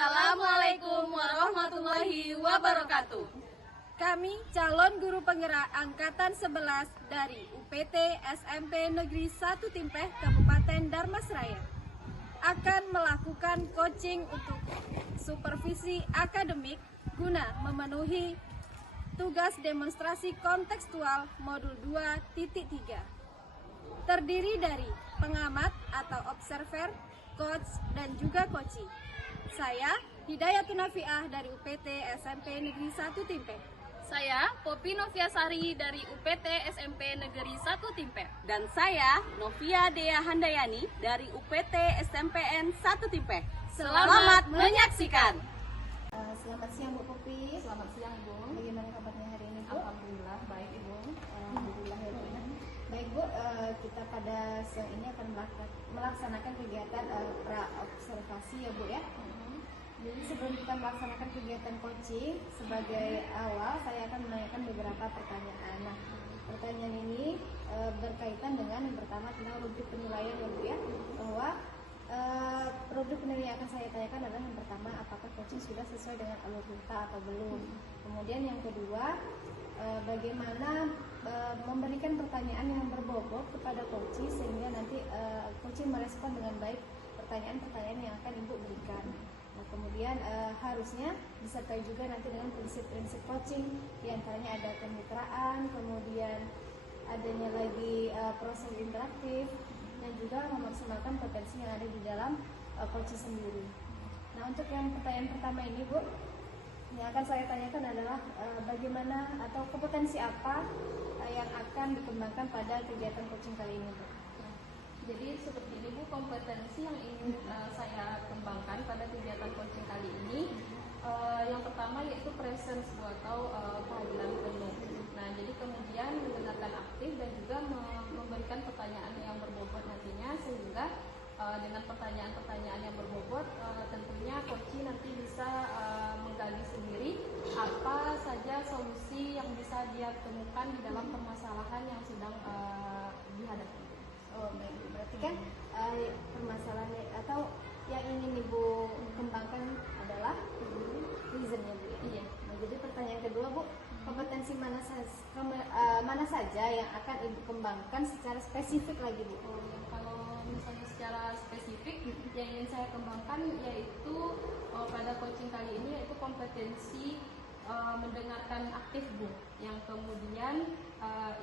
Assalamualaikum warahmatullahi wabarakatuh. Kami calon guru penggerak angkatan 11 dari UPT SMP Negeri 1 Timpeh Kabupaten Darmasraya akan melakukan coaching untuk supervisi akademik guna memenuhi tugas demonstrasi kontekstual modul 2.3. Terdiri dari pengamat atau observer, coach, dan juga coaching. Saya Hidayatun Nafiah dari UPT SMP Negeri 1 Timpeh. Saya Poppy Noviasari dari UPT SMP Negeri 1 Timpeh. Dan saya Novia Dea Handayani dari UPT SMPN 1 Timpeh. Selamat menyaksikan. Selamat siang Bu Poppy. Selamat siang Ibu. Bagaimana kabarnya hari ini Bu? Alhamdulillah baik Ibu. Alhamdulillah ya Bu. Baik Bu, kita pada siang ini akan melaksanakan kegiatan pra-observasi ya Bu ya. Jadi sebelum kita melaksanakan kegiatan coaching, sebagai awal saya akan menanyakan beberapa pertanyaan. Nah, pertanyaan ini berkaitan dengan yang pertama tentang rubrik penilaian ya Bu ya. Bahwa rubrik penilaian yang akan saya tanyakan adalah yang pertama, apakah coaching sudah sesuai dengan alur kita atau belum. Kemudian yang kedua, bagaimana memberikan pertanyaan yang berbobot kepada coaching sehingga nanti coaching merespon dengan baik pertanyaan-pertanyaan yang akan Ibu berikan. Nah, kemudian harusnya disertai juga nanti dengan prinsip-prinsip coaching, diantaranya ada kemitraan, kemudian adanya lagi proses interaktif, dan juga memaksimalkan potensi yang ada di dalam coaching sendiri. Nah, untuk yang pertanyaan pertama ini Bu, yang akan saya tanyakan adalah bagaimana atau kompetensi apa yang akan dikembangkan pada kegiatan coaching kali ini Bu? Jadi seperti ini Bu, kompetensi yang ingin saya kembangkan pada kegiatan coaching kali ini yang pertama yaitu presence atau kehadiran penuh. Nah, jadi kemudian mendengarkan aktif dan juga memberikan pertanyaan yang berbobot nantinya, sehingga dengan pertanyaan-pertanyaan yang berbobot tentunya coaching nanti bisa menggali sendiri apa saja solusi yang bisa dia temukan di dalam permasalahan yang sedang dihadapi. Oh baik, berarti kan permasalahan atau yang ingin Ibu kembangkan adalah reasonnya Bu ya? Iya. Nah, jadi pertanyaan kedua Bu, kompetensi mana saja yang akan Ibu kembangkan secara spesifik lagi Bu? Kalau misalnya secara spesifik yang ingin saya kembangkan yaitu pada coaching kali ini yaitu kompetensi mendengarkan aktif Bu, yang kemudian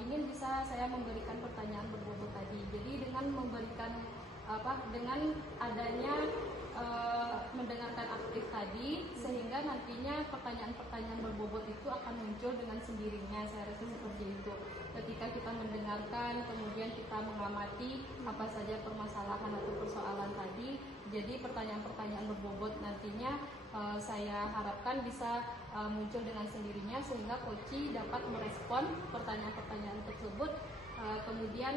ingin bisa saya memberikan pertanyaan berbobot tadi. Jadi dengan memberikan dengan adanya mendengarkan aktif tadi, sehingga nantinya pertanyaan-pertanyaan berbobot itu akan muncul dengan sendirinya. Saya rasa seperti itu. Ketika kita mendengarkan, kemudian kita mengamati apa saja permasalahan atau persoalan tadi, jadi pertanyaan-pertanyaan berbobot nantinya saya harapkan bisa muncul dengan sendirinya, sehingga coach dapat merespon pertanyaan-pertanyaan tersebut, kemudian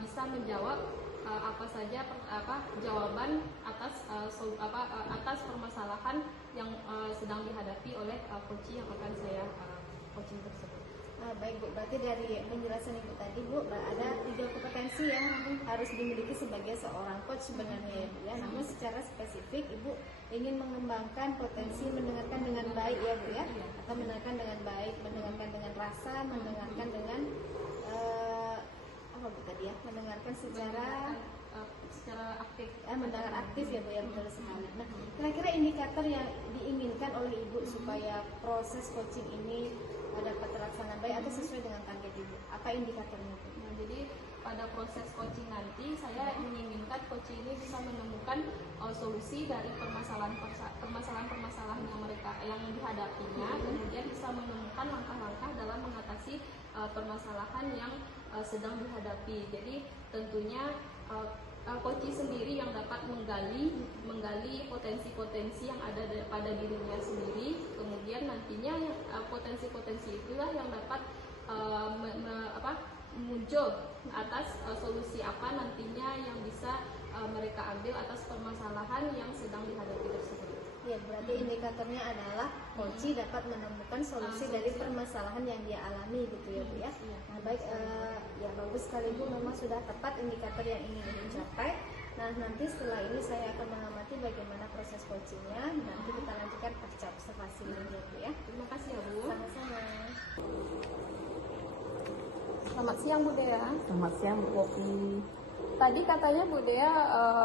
bisa menjawab apa saja jawaban atas permasalahan yang sedang dihadapi oleh coach yang akan saya coaching tersebut. Baik Bu, berarti dari penjelasan Ibu tadi Bu, ada 3 kompetensi yang harus dimiliki sebagai seorang coach sebenarnya ya Bu ya. Namun secara spesifik Ibu ingin mengembangkan potensi mendengarkan dengan baik ya Bu ya, atau mendengarkan dengan baik, mendengarkan dengan rasa, mendengarkan dengan apa Bu tadi ya, mendengarkan secara Aktif. mendengar aktif ya Bu ya, betul sekali. Nah, kira-kira indikator yang diinginkan oleh Ibu supaya proses coaching ini dapat terlaksana baik atau sesuai dengan target Ibu, apa indikatornya Bu? Nah, jadi pada proses coaching nanti saya menginginkan coaching ini bisa menemukan solusi dari permasalahan-permasalahan yang mereka yang dihadapinya, kemudian bisa menemukan langkah-langkah dalam mengatasi permasalahan yang sedang dihadapi. Jadi tentunya coaching sendiri yang dapat menggali potensi-potensi yang ada pada dirinya sendiri, kemudian nantinya potensi-potensi itulah yang dapat muncul atas solusi apa nantinya yang bisa mereka ambil atas permasalahan yang sedang dihadapi tersebut. Ya, berarti indikatornya adalah coach dapat menemukan solusi dari permasalahan yang dia alami gitu ya Bu ya. Nah, baik, ya bagus sekali Bu, memang sudah tepat indikator yang ingin dicapai. Nah, nanti setelah ini saya akan mengamati bagaimana proses coachingnya. Nanti kita lanjutkan pasca observasi lagi ya Bu ya. Terima kasih ya Bu. Sama-sama. Selamat siang Bu Dea. Selamat siang Bu Popi. Tadi katanya Bu Dea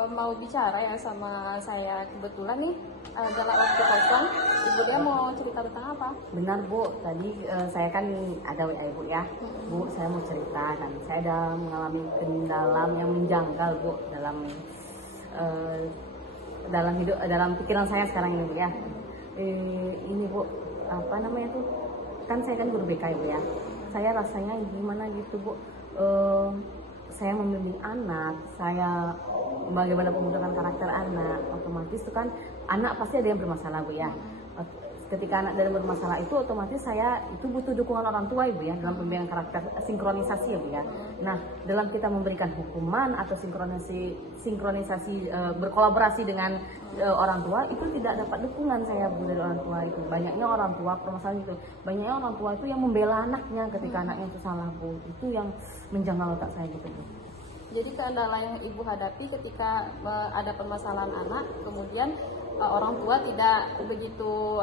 mau bicara ya sama saya, kebetulan nih dalam waktu kosong. Ibu Dea mau cerita tentang apa? Benar Bu, tadi saya kan ada WA Ibu ya. Bu, saya mau cerita kan, saya ada mengalami kendala yang menjanggal Bu dalam hidup, dalam pikiran saya sekarang ini Bu ya. Ini Bu, apa namanya tuh? Kan saya kan guru BK Bu ya. Saya rasanya gimana gitu Bu. Saya membimbing anak, saya bagaimana pembentukan karakter anak, otomatis itu kan anak pasti ada yang bermasalah Bu ya. Ketika anak dari bermasalah itu otomatis saya itu butuh dukungan orang tua Ibu ya dalam pembimbingan karakter, sinkronisasi ya Bu ya. Nah, dalam kita memberikan hukuman atau sinkronisasi berkolaborasi dengan orang tua itu tidak dapat dukungan saya Bu dari orang tua itu. Banyaknya orang tua permasalahan itu. Banyaknya orang tua itu yang membela anaknya ketika anaknya itu salah Bu. Itu yang menjanggal otak saya gitu Bu. Jadi kendala yang Ibu hadapi ketika ada permasalahan anak, kemudian orang tua tidak begitu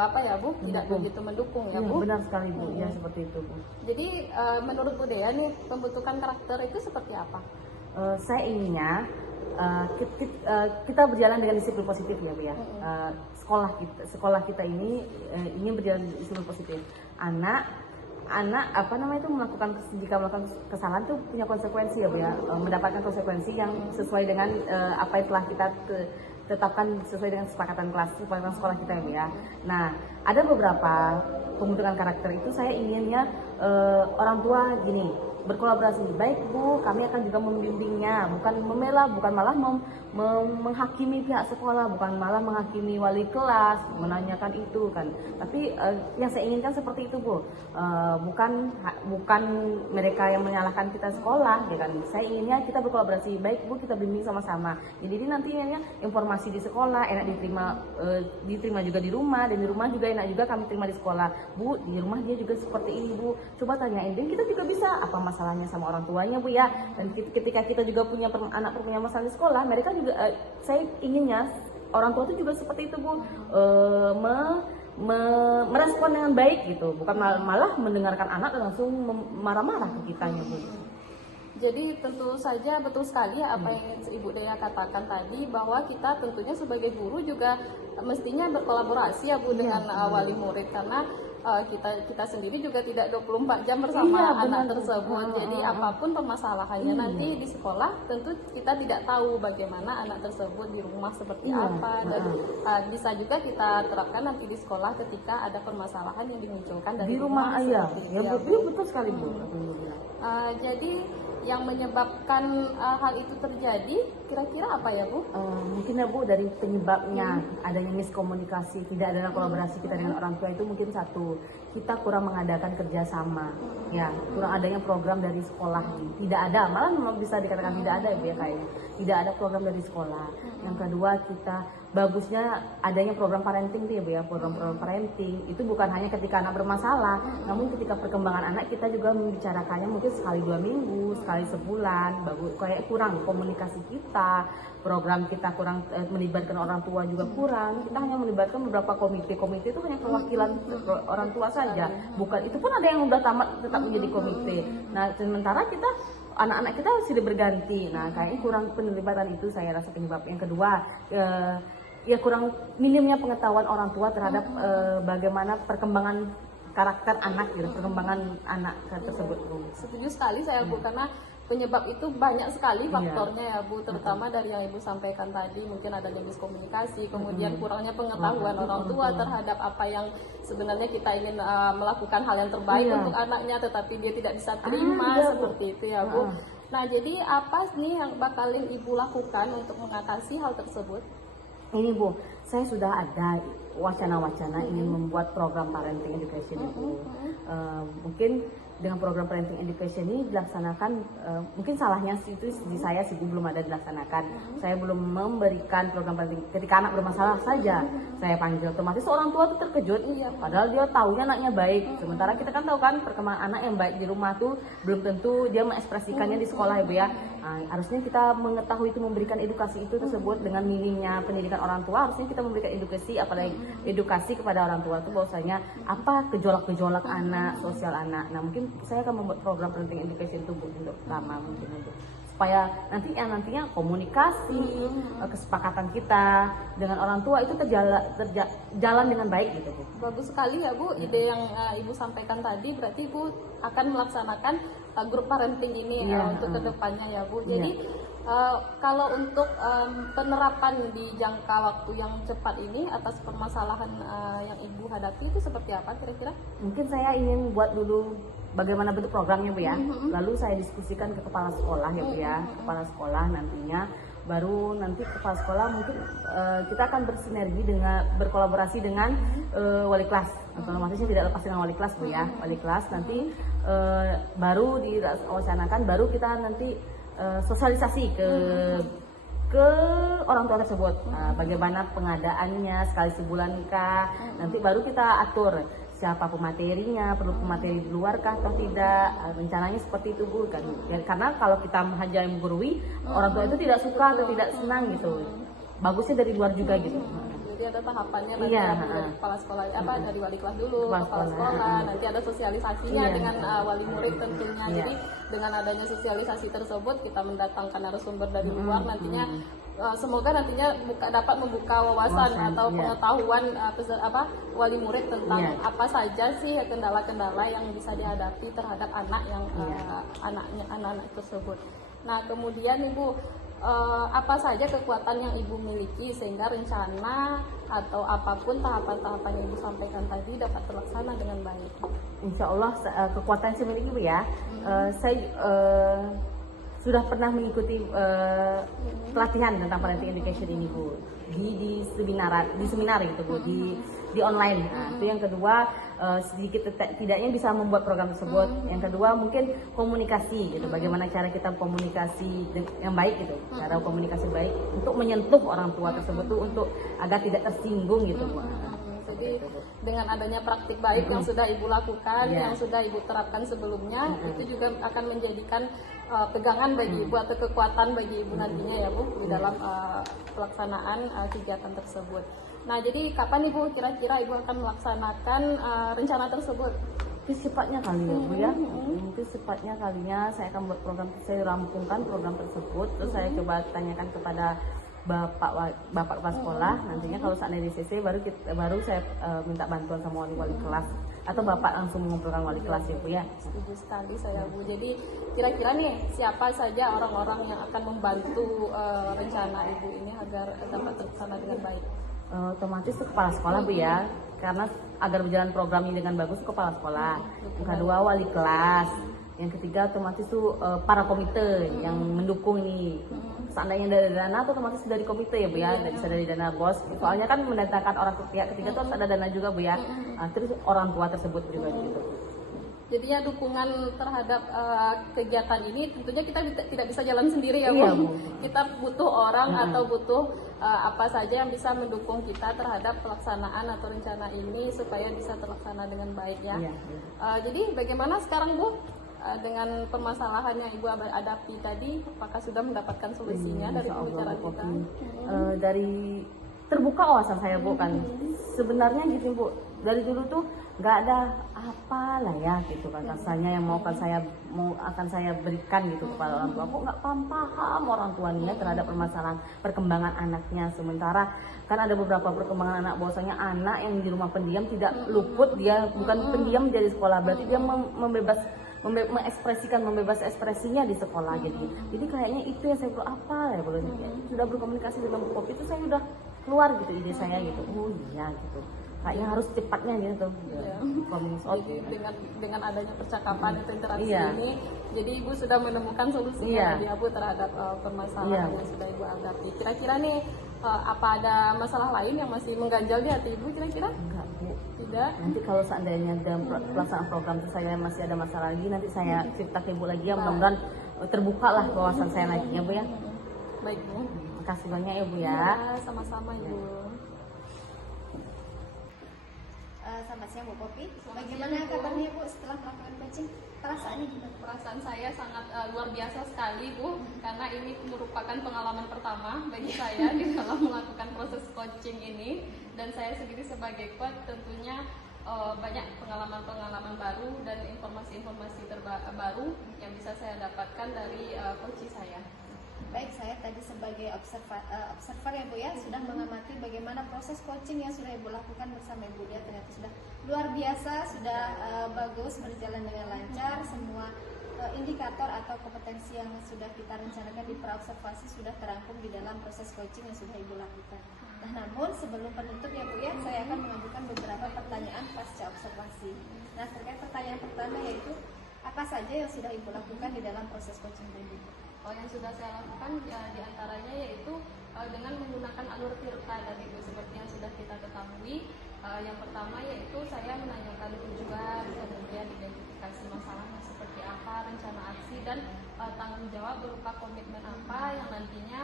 tidak begitu mendukung ya Bu. Benar sekali Bu, ya seperti itu Bu. Jadi menurut Bu Dea nih pembentukan karakter itu seperti apa? Saya inginnya kita berjalan dengan disiplin positif ya Bu ya. Sekolah kita ini ingin berjalan dengan disiplin positif. Anak melakukan kesalahan itu punya konsekuensi ya Bu ya, mendapatkan konsekuensi yang sesuai dengan apa yang telah kita tetapkan sesuai dengan kesepakatan sekolah kita ya Bu ya. Nah, ada beberapa pembentukan karakter itu saya inginnya orang tua gini, berkolaborasi. Baik Bu, kami akan juga membimbingnya, bukan membela, bukan malah menghakimi pihak sekolah, bukan malah menghakimi wali kelas, menanyakan itu kan. Tapi yang saya inginkan seperti itu Bu, bukan mereka yang menyalahkan kita sekolah, ya kan. Saya inginnya kita berkolaborasi. Baik Bu, kita bimbing sama-sama. Jadi nantinya informasi di sekolah enak diterima juga di rumah, dan di rumah juga enak juga kami terima di sekolah. Bu, di rumah dia juga seperti ini Bu, coba tanyain, dan kita juga bisa apa masalahnya sama orang tuanya Bu ya. Dan ketika kita juga punya anak punya masalah di sekolah, mereka juga saya inginnya orang tua itu juga seperti itu Bu, merespon dengan baik gitu, bukan malah mendengarkan anak dan langsung marah-marah ke kitanya Bu. Jadi tentu saja betul sekali apa yang Ibu Dea katakan tadi, bahwa kita tentunya sebagai guru juga mestinya berkolaborasi ya Bu dengan wali murid, karena kita sendiri juga tidak 24 jam bersama anak tersebut. Jadi apapun permasalahannya nanti di sekolah, tentu kita tidak tahu bagaimana anak tersebut di rumah seperti apa, dan bisa juga kita terapkan nanti di sekolah ketika ada permasalahan yang dimunculkan dari di rumah ayah. Ya betul sekali Bu. Jadi yang menyebabkan hal itu terjadi kira-kira apa ya Bu? Mungkin ya Bu, dari penyebabnya adanya miskomunikasi, tidak adanya kolaborasi kita dengan orang tua itu mungkin satu. satu, kita kurang mengadakan kerjasama, ya kurang adanya program dari sekolah, tidak ada, malah memang bisa dikatakan tidak ada ya kayaknya, tidak ada program dari sekolah. Yang kedua, kita bagusnya adanya program parenting tuh ya Bu ya, program-program parenting itu bukan hanya ketika anak bermasalah, namun ketika perkembangan anak kita juga membicarakannya mungkin sekali 2 minggu, sekali sebulan. Bagus, kayak kurang komunikasi kita, program kita kurang melibatkan orang tua juga kurang. Kita hanya melibatkan beberapa komite itu hanya perwakilan orang tua saja, bukan itu pun ada yang udah tamat tetap menjadi komite. Nah sementara kita anak-anak kita sudah berganti. Nah kayaknya kurang penelibatan itu saya rasa penyebab. Yang kedua ya kurang minimnya pengetahuan orang tua terhadap bagaimana perkembangan karakter anak gitu, perkembangan anak tersebut Bu. Setuju sekali saya Bu, karena penyebab itu banyak sekali faktornya ya Bu, terutama dari yang Ibu sampaikan tadi, mungkin adanya miskomunikasi, kemudian kurangnya pengetahuan orang tua terhadap apa yang sebenarnya kita ingin melakukan hal yang terbaik untuk anaknya, tetapi dia tidak bisa terima seperti itu ya Bu. Nah jadi apa nih yang bakalin Ibu lakukan untuk mengatasi hal tersebut? Ini Bu, saya sudah ada wacana-wacana ingin membuat program parenting education itu. Mungkin dengan program parenting education ini dilaksanakan, mungkin salahnya sih itu di saya sih belum ada dilaksanakan. Saya belum memberikan program parenting ketika anak bermasalah saja. Saya panggil, otomatis orang tua itu terkejut, padahal dia tahunya anaknya baik. Sementara kita kan tahu kan perkembangan anak yang baik di rumah tuh belum tentu dia mengekspresikannya di sekolah ya Bu ya. Nah, harusnya kita mengetahui itu, memberikan edukasi itu tersebut dengan minimnya pendidikan orang tua. Harusnya kita memberikan edukasi, apalagi edukasi kepada orang tua itu bahwasanya apa gejolak-gejolak anak, sosial anak. Nah mungkin saya akan membuat program parenting education itu Bu, untuk pertama mungkin itu supaya nantinya komunikasi, kesepakatan kita dengan orang tua itu terjalan dengan baik gitu Bu. Bagus sekali ya Bu, ide yang Ibu sampaikan tadi, berarti Ibu akan melaksanakan grup parenting ini untuk kedepannya ya Bu. Jadi kalau untuk penerapan di jangka waktu yang cepat ini atas permasalahan yang Ibu hadapi itu seperti apa kira-kira? Mungkin saya ingin buat dulu bagaimana bentuk programnya Bu ya. Lalu saya diskusikan ke kepala sekolah ya Bu ya. Kepala sekolah nantinya, baru nanti kepala sekolah mungkin kita akan bersinergi dengan berkolaborasi dengan wali kelas. Otomatisnya tidak lepas dengan wali kelas Bu ya. Wali kelas nanti baru diwacanakan, baru kita nanti sosialisasi ke orang tua tersebut, bagaimana pengadaannya sekali sebulan kah, nanti baru kita atur siapa pematerinya, perlu pemateri di luar kah atau tidak, rencananya seperti itu Bu kan. Ya, karena kalau kita hanya menggurui, orang tua itu tidak suka atau tidak senang gitu, bagusnya dari luar juga gitu. Jadi ada tahapannya nanti dari kepala sekolah, dari wali kelas dulu, kepala sekolah, nanti ada sosialisasinya dengan wali murid tentunya. Jadi dengan adanya sosialisasi tersebut kita mendatangkan narasumber dari luar, nantinya semoga nantinya dapat membuka wawasan atau pengetahuan wali murid tentang apa saja sih kendala-kendala yang bisa dihadapi terhadap anak yang anak-anak tersebut. Nah kemudian Ibu, apa saja kekuatan yang Ibu miliki sehingga rencana atau apapun tahapan-tahapan yang Ibu sampaikan tadi dapat terlaksana dengan baik? Insya Allah kekuatan saya miliki Bu ya. Saya sudah pernah mengikuti pelatihan tentang parenting education ini Bu, di seminar gitu Bu, di online. Nah, itu yang kedua, sedikit tidaknya bisa membuat program tersebut. Yang kedua mungkin komunikasi gitu, bagaimana cara kita komunikasi yang baik gitu, cara komunikasi baik untuk menyentuh orang tua tersebut tuh untuk agar tidak tersinggung gitu Bu. Jadi dengan adanya praktik baik yang sudah Ibu lakukan, yang sudah Ibu terapkan sebelumnya, itu juga akan menjadikan pegangan bagi Ibu atau kekuatan bagi Ibu nantinya ya Bu di dalam pelaksanaan kegiatan tersebut. Nah jadi kapan Ibu kira-kira Ibu akan melaksanakan rencana tersebut? Mungkin cepatnya kali ya Bu ya. Mungkin cepatnya kalinya saya akan buat program, saya rampungkan program tersebut, terus saya coba tanyakan kepada bapak kepala sekolah. Nantinya kalau seandainya di CC baru saya minta bantuan sama wali kelas atau bapak langsung mengumpulkan wali kelas ya Bu ya. Setuju sekali saya Bu. Jadi kira-kira nih siapa saja orang-orang yang akan membantu rencana Ibu ini agar dapat terlaksana dengan baik? Otomatis itu kepala sekolah Bu ya, karena agar berjalan program ini dengan bagus kepala sekolah. Yang kedua wali kelas, Yang ketiga otomatis tuh para komite yang mendukung ini. Seandainya dari dana tuh otomatis dari komite ya Bu ya, bisa dari dana BOS. Soalnya kan mendatangkan orang pihak ketiga tuh harus ada dana juga Bu ya. Terus orang tua tersebut juga gitu. Jadinya dukungan terhadap kegiatan ini tentunya kita tidak bisa jalan sendiri ya Bu. Iya, Bu. Kita butuh orang atau butuh apa saja yang bisa mendukung kita terhadap pelaksanaan atau rencana ini supaya bisa terlaksana dengan baik ya. Iya, Jadi bagaimana sekarang Bu dengan permasalahan yang Ibu hadapi tadi, apakah sudah mendapatkan solusinya dari Insya Allah, pembicaraan Bu kita? Poppy. Dari terbuka wawasan saya Bu kan. Sebenarnya gitu Bu, dari dulu tuh nggak ada apalah ya gitu kan rasanya yang akan saya berikan gitu kepada orang tua. Kok nggak paham orang tuanya terhadap permasalahan perkembangan anaknya. Sementara kan ada beberapa perkembangan anak, bahwasanya anak yang di rumah pendiam tidak luput, dia bukan pendiam jadi sekolah, berarti dia membebas ekspresinya di sekolah. Jadi kayaknya itu yang saya perlu apa ya, sudah berkomunikasi dengan Bu Poppy itu saya udah keluar gitu ide saya gitu. Oh iya gitu, kayaknya harus cepatnya gitu komunikasi. Jadi dengan adanya percakapan atau interaksi Iya. ini, jadi Ibu sudah menemukan solusinya Iya. tadi Bu terhadap permasalahan Iya. yang sudah Ibu hadapi. Kira-kira nih apa ada masalah lain yang masih mengganjal di hati Ibu kira-kira? Enggak Bu, Tidak. nanti kalau seandainya dalam pelaksanaan program itu saya masih ada masalah lagi, nanti saya cerita ke Ibu lagi ya, mudah-mudahan terbuka lah wawasan saya lagi ya Bu ya. Baik Bu. Makasih banyak ya Bu ya. Ya, sama-sama Ibu. Selamat siang Bu Poppy. Bagaimana kabarnya Bu setelah melakukan coaching? Perasaannya gimana? Perasaan saya sangat luar biasa sekali Bu, karena ini merupakan pengalaman pertama bagi saya di dalam melakukan proses coaching ini, dan saya sendiri sebagai coach tentunya banyak pengalaman-pengalaman baru dan informasi-informasi baru yang bisa saya dapatkan dari coach saya. Baik, saya tadi sebagai observer ya Bu ya, sudah mengamati bagaimana proses coaching yang sudah Ibu lakukan bersama Ibu ya. Ternyata sudah luar biasa, sudah bagus, berjalan dengan lancar. Semua indikator atau kompetensi yang sudah kita rencanakan di praobservasi sudah terangkum di dalam proses coaching yang sudah Ibu lakukan. Nah, namun sebelum penutup ya Bu ya, saya akan mengajukan beberapa pertanyaan pasca observasi. Nah, terkait pertanyaan pertama yaitu apa saja yang sudah Ibu lakukan di dalam proses coaching tadi? Yang sudah saya lakukan diantaranya yaitu dengan menggunakan alur tirta tadi Bu, seperti yang sudah kita ketahui. Yang pertama yaitu saya menanyakan tujuan, kemudian identifikasi masalahnya seperti apa, rencana aksi, dan tanggung jawab berupa komitmen apa yang nantinya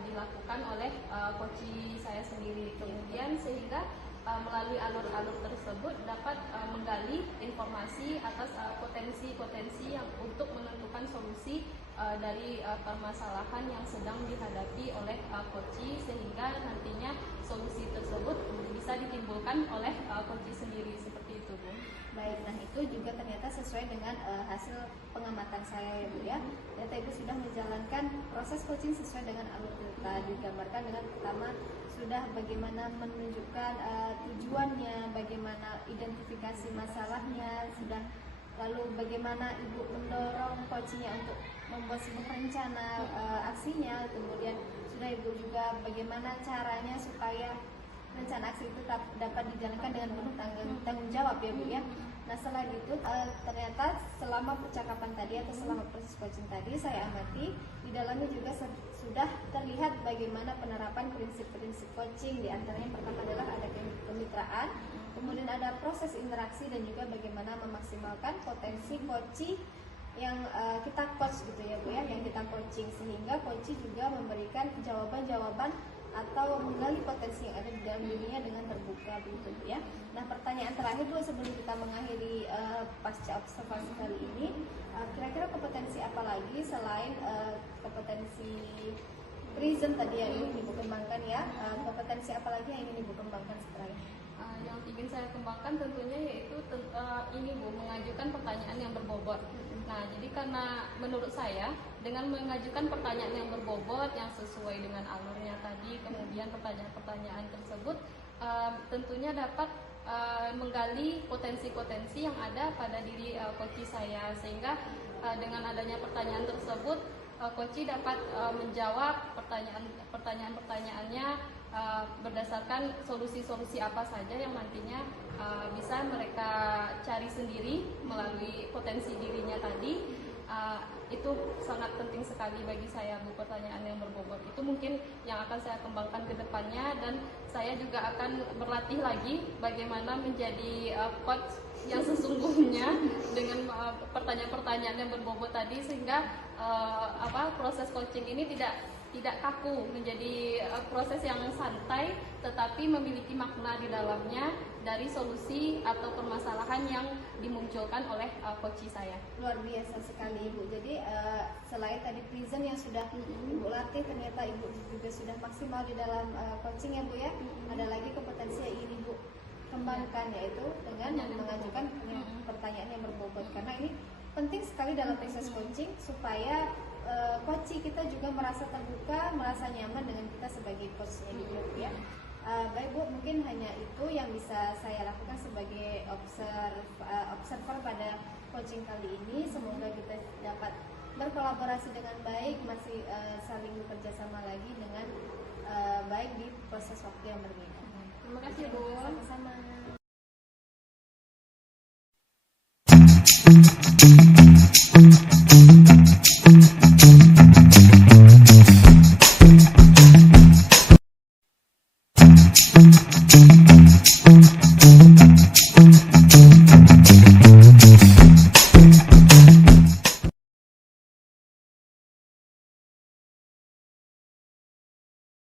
dilakukan oleh coach saya sendiri. Kemudian sehingga melalui alur-alur tersebut dapat menggali informasi atas potensi-potensi yang untuk menentukan solusi dari permasalahan yang sedang dihadapi oleh coach, sehingga nantinya solusi tersebut bisa ditimbulkan oleh coach sendiri, seperti itu Bu. Baik, nah itu juga ternyata sesuai dengan hasil pengamatan saya ya Bu ya. Ternyata Ibu sudah menjalankan proses coaching sesuai dengan alur tirta, digambarkan dengan pertama sudah bagaimana menunjukkan tujuannya, bagaimana identifikasi masalahnya, sudah lalu bagaimana Ibu mendorong coachnya untuk membuat sebuah rencana aksinya, kemudian sudah Ibu juga bagaimana caranya supaya rencana aksi itu dapat dijalankan dengan penuh tanggung jawab ya Bu ya. Nah selain itu ternyata selama percakapan tadi atau selama proses coaching tadi saya amati di dalamnya juga sudah terlihat bagaimana penerapan prinsip-prinsip coaching. Di antaranya pertama adalah ada kemitraan, kemudian ada proses interaksi, dan juga bagaimana memaksimalkan potensi coaching yang kita coach gitu ya Bu ya, yang kita coaching, sehingga coach juga memberikan jawaban-jawaban atau menggali potensi yang ada di dalam dirinya dengan terbuka begitu Bu ya. Nah pertanyaan terakhir Bu sebelum kita mengakhiri pasca observasi kali ini, kira-kira kompetensi apa lagi selain kompetensi prism tadi yang ingin Ibu kembangkan ya, kompetensi apa lagi yang ingin Ibu kembangkan setelah ini? Yang ingin saya kembangkan tentunya yaitu ini Bu, mengajukan pertanyaan yang berbobot. Nah, jadi karena menurut saya dengan mengajukan pertanyaan yang berbobot yang sesuai dengan alurnya tadi, kemudian pertanyaan-pertanyaan tersebut tentunya dapat menggali potensi-potensi yang ada pada diri coach saya, sehingga dengan adanya pertanyaan tersebut coach dapat menjawab pertanyaan-pertanyaannya berdasarkan solusi-solusi apa saja yang nantinya bisa mereka cari cari sendiri melalui potensi dirinya tadi. Itu sangat penting sekali bagi saya, Bu. Pertanyaan yang berbobot itu mungkin yang akan saya kembangkan ke depannya, dan saya juga akan berlatih lagi bagaimana menjadi coach yang sesungguhnya dengan pertanyaan-pertanyaan yang berbobot tadi, sehingga proses coaching ini tidak kaku, menjadi proses yang santai tetapi memiliki makna di dalamnya dari solusi atau permasalahan yang dimunculkan oleh coach saya. Luar biasa sekali Ibu. Jadi selain tadi prison yang sudah Ibu latih, ternyata Ibu juga sudah maksimal di dalam coaching ya Bu ya. Ada lagi kompetensi yang ingin Ibu kembangkan, yaitu dengan mengajukan pertanyaan yang berbobot, karena ini penting sekali dalam proses coaching supaya coach kita juga merasa terbuka, merasa nyaman dengan kita sebagai coachnya di grup ya. Baik Bu, mungkin hanya itu yang bisa saya lakukan sebagai observer pada coaching kali ini. Semoga kita dapat berkolaborasi dengan baik, masih saling bekerja sama lagi dengan baik di proses waktu yang berbeda. Terima kasih Bu. Sama-sama.